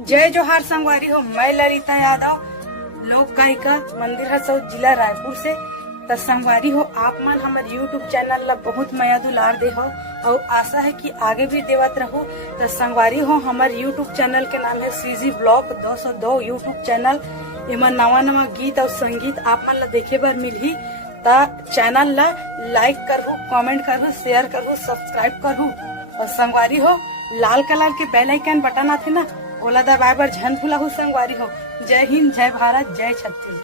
जय जोहार संगवारी हो। मैं ललिता यादव, लोक गायिका, मंदिर हसौद, जिला रायपुर से। तो संगवारी हो, आप मन हमारे यूट्यूब चैनल ला बहुत माया दुलार दे हो और आशा है कि आगे भी देवत रहो। तो संगवारी हो, हमारे यूट्यूब चैनल के नाम है सीजी ब्लॉग 202 यूट्यूब चैनल। इमा नवा नवा गीत और संगीत आप मन ला देखे बर मिलही। ता चैनल ला लाइक करहु, कमेंट करहु, शेयर करहु, सब्सक्राइब करहु। और संगवारी हो, लाल कलर के बेल आइकन बटन आथे ना, ओला दबाए बर झन भूलहु संगवारी हो। जय हिंद, जय भारत, जय छत्तीसगढ़।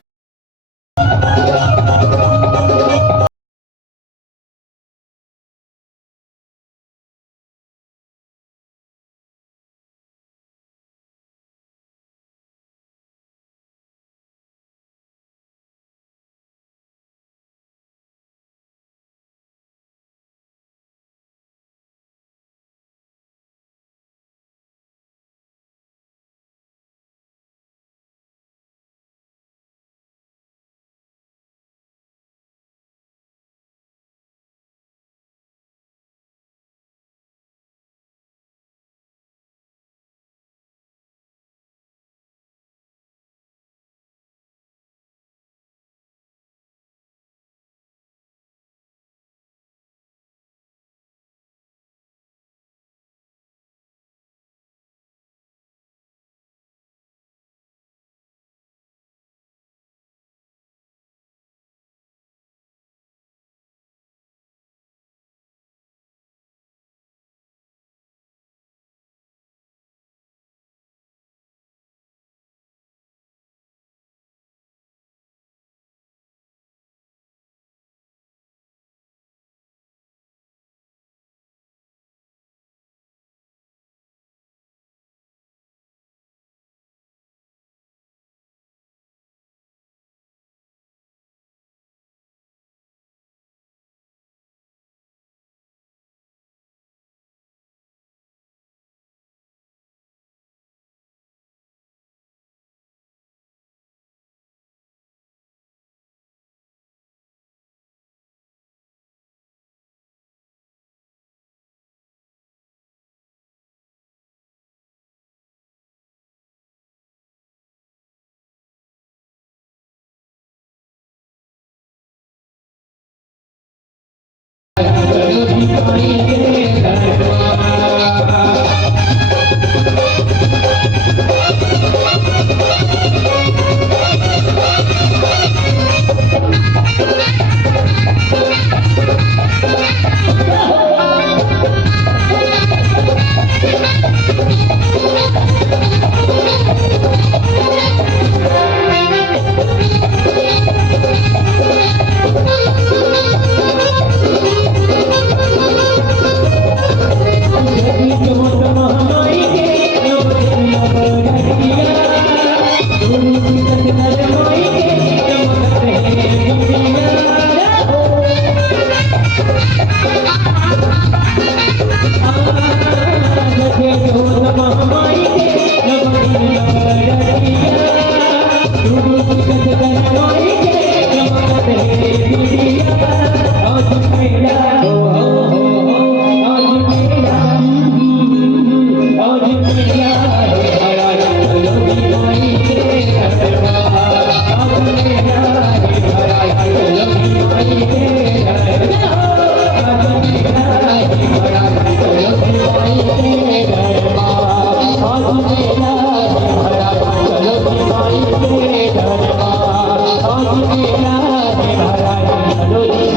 Hello.